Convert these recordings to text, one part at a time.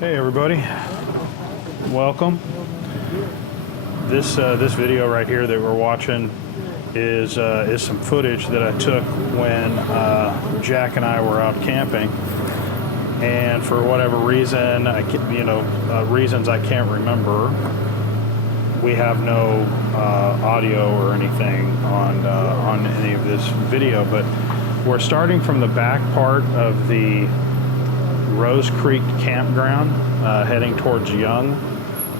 Hey everybody, welcome. This video right here that we're watching is some footage that I took when Jack and I were out camping, and for whatever reason, reasons I can't remember, we have no audio or anything on any of this video. But we're starting from the back part of the Rose Creek Campground, heading towards Young,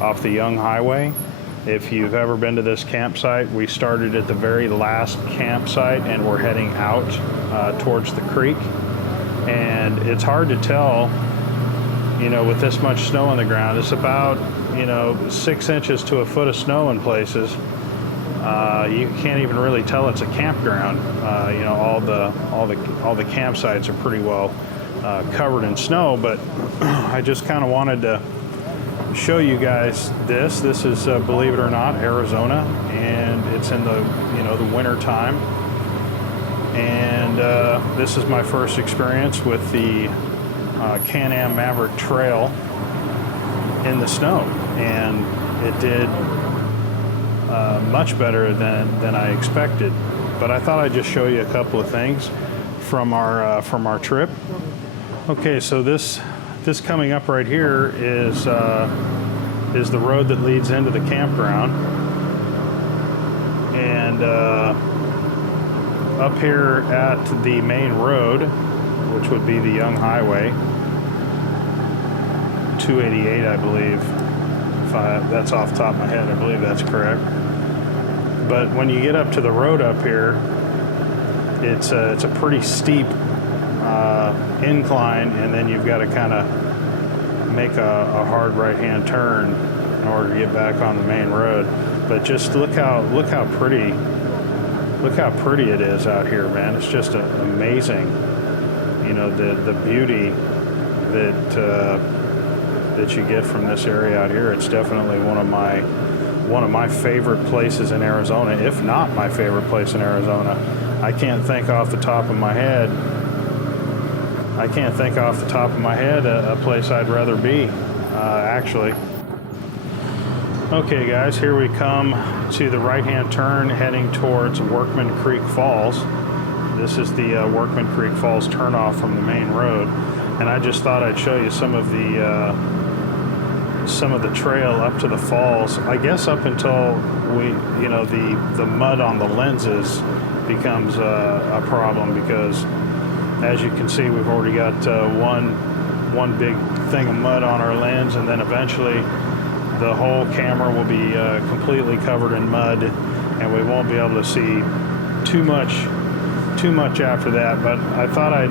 off the Young Highway. If you've ever been to this campsite, we started at the very last campsite and we're heading out towards the creek. And it's hard to tell, with this much snow on the ground. It's about 6 inches to a foot of snow in places. You can't even really tell it's a campground. All the campsites are pretty well covered in snow, but I just kind of wanted to show you guys this. This is, believe it or not, Arizona, and it's in the the winter time. And this is my first experience with the Can-Am Maverick trail in the snow, and it did much better than I expected. But I thought I'd just show you a couple of things from our trip. Okay, so this coming up right here is the road that leads into the campground, and up here at the main road, which would be the Young Highway, 288, I believe. That's off the top of my head, I believe that's correct. But when you get up to the road up here, it's a pretty steep incline, and then you've got to kind of make a hard right-hand turn in order to get back on the main road. But just look how pretty it is out here, man. It's just amazing. The beauty that you get from this area out here. It's definitely one of my favorite places in Arizona, if not my favorite place in Arizona. I can't think off the top of my head a place I'd rather be, actually. Okay guys, here we come to the right-hand turn heading towards Workman Creek Falls. This is the Workman Creek Falls turnoff from the main road, and I just thought I'd show you some of the trail up to the falls. I guess up until the mud on the lenses becomes a problem, because as you can see, we've already got one big thing of mud on our lens, and then eventually the whole camera will be completely covered in mud, and we won't be able to see too much after that. But I thought I'd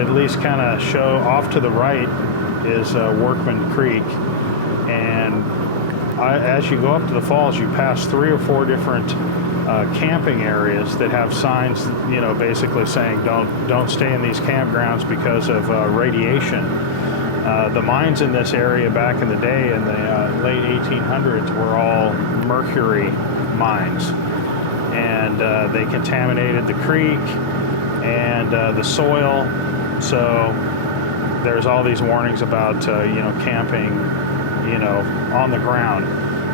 at least kind of show. Off to the right is Workman Creek, and as you go up to the falls, you pass 3 or 4 different camping areas that have signs, basically saying don't stay in these campgrounds because of radiation. The mines in this area back in the day, in the late 1800s, were all mercury mines, and they contaminated the creek and the soil. So there's all these warnings about camping on the ground.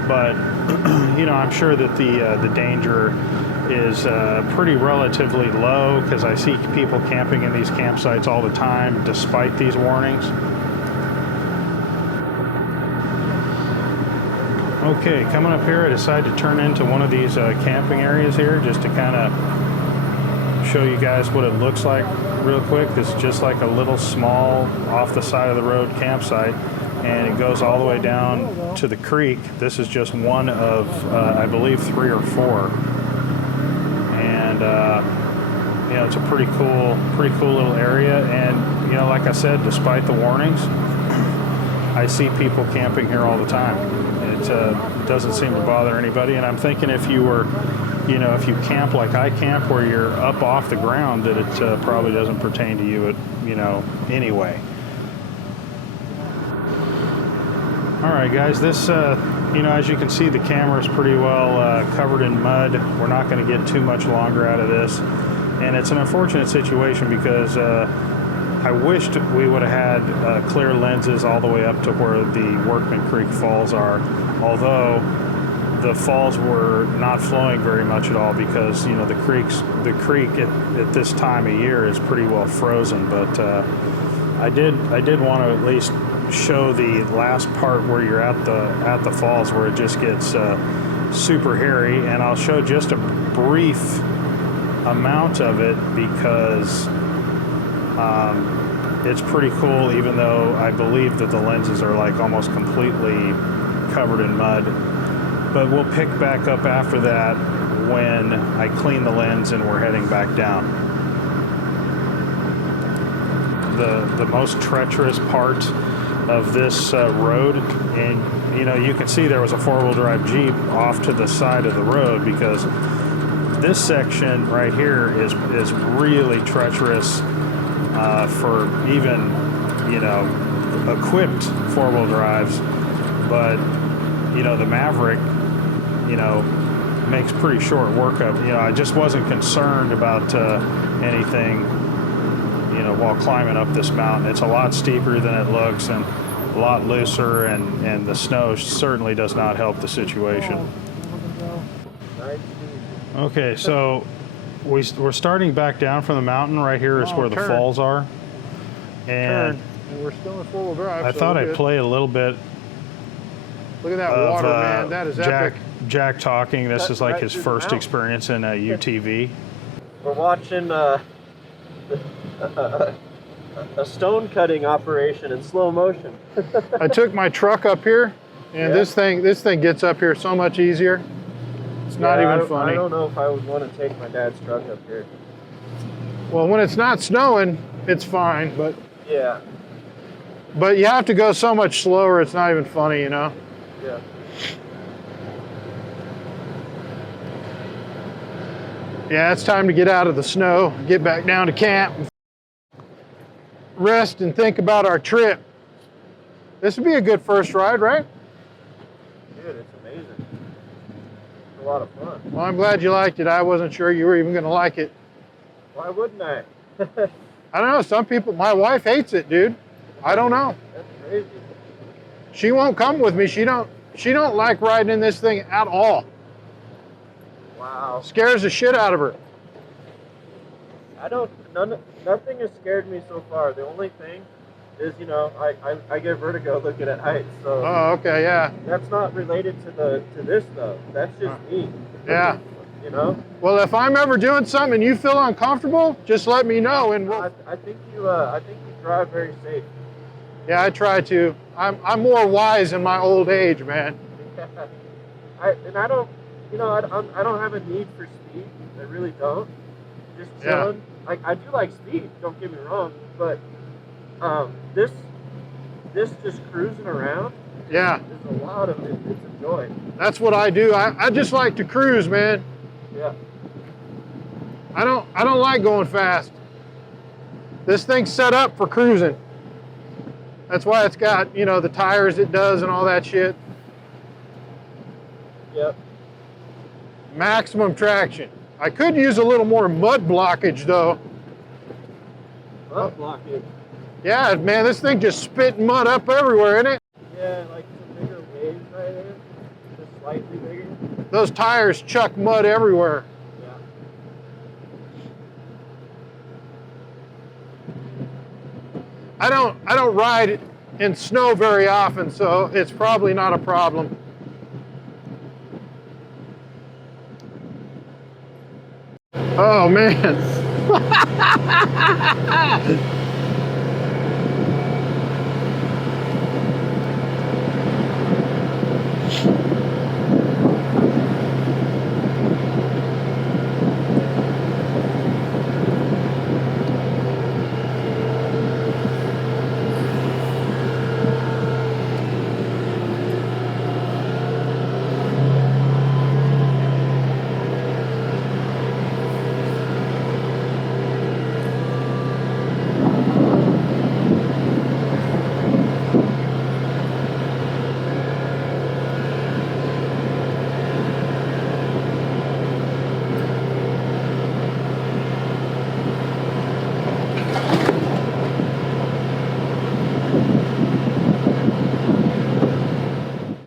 But I'm sure that the danger is pretty relatively low, because I see people camping in these campsites all the time despite these warnings. Okay, coming up here, I decided to turn into one of these camping areas here just to kind of show you guys what it looks like real quick. This is just like a little small off the side of the road campsite, and it goes all the way down to the creek. This is just one of I believe 3 or 4, and it's a pretty cool little area. And like I said, despite the warnings, I see people camping here all the time. It doesn't seem to bother anybody, and I'm thinking if you were, if you camp like I camp, where you're up off the ground, that it probably doesn't pertain to you, anyway. All right, guys, this, as you can see, the camera is pretty well covered in mud. We're not going to get too much longer out of this, and it's an unfortunate situation because I wished we would have had clear lenses all the way up to where the Workman Creek Falls are, although the falls were not flowing very much at all because, you know, the creek at this time of year is pretty well frozen. But I did want to at least show the last part where you're at the falls, where it just gets super hairy, and I'll show just a brief amount of it because it's pretty cool, even though I believe that the lenses are like almost completely covered in mud. But we'll pick back up after that when I clean the lens and we're heading back down. The most treacherous part of this road, and you know, you can see there was a four-wheel drive Jeep off to the side of the road, because this section right here is really treacherous for even, you know, equipped four-wheel drives. But you know, the Maverick, you know, makes pretty short work of. You know, I just wasn't concerned about anything, you know, while climbing up this mountain. It's a lot steeper than it looks and a lot looser, and the snow certainly does not help the situation. Okay, so we're starting back down from the mountain. Right here is where the falls are. And we're still in four-wheel drive. I thought I'd play a little bit. Look at that water, man. That is epic. Jack talking. This is like his first experience in a UTV. We're watching a stone cutting operation in slow motion. I took my truck up here, and this thing gets up here so much easier. It's not even funny. I don't know if I would want to take my dad's truck up here. Well, when it's not snowing, it's fine, but yeah. But you have to go so much slower, it's not even funny, you know? Yeah. Yeah, it's time to get out of the snow, get back down to camp, rest and think about our trip. This would be a good first ride, right? Dude, it's amazing. It's a lot of fun. Well, I'm glad you liked it. I wasn't sure you were even going to like it. Why wouldn't I? I don't know. Some people, my wife hates it, dude. I don't know. That's crazy. She won't come with me. She don't like riding in this thing at all. Wow. Scares the shit out of her. Nothing has scared me so far. The only thing is, you know, I get vertigo looking at heights. So. Oh, okay, yeah. That's not related to this though. That's just me. Yeah. You know. Well, if I'm ever doing something and you feel uncomfortable, just let me know, and we'll... I think you drive very safe. Yeah, I try to. I'm more wise in my old age, man. I don't have a need for speed. I really don't. Just chilling. Yeah. I do like speed. Don't get me wrong, but this just cruising around. Yeah. There's a lot of it. It's a joy. That's what I do. I just like to cruise, man. Yeah. I don't like going fast. This thing's set up for cruising. That's why it's got, you know, the tires it does and all that shit. Yep. Maximum traction. I could use a little more mud blockage though. Mud blockage? Yeah, man, this thing just spitting mud up everywhere, isn't it? Yeah, like some bigger waves right there. Just slightly bigger. Those tires chuck mud everywhere. Yeah. I don't ride in snow very often, so it's probably not a problem. Oh man.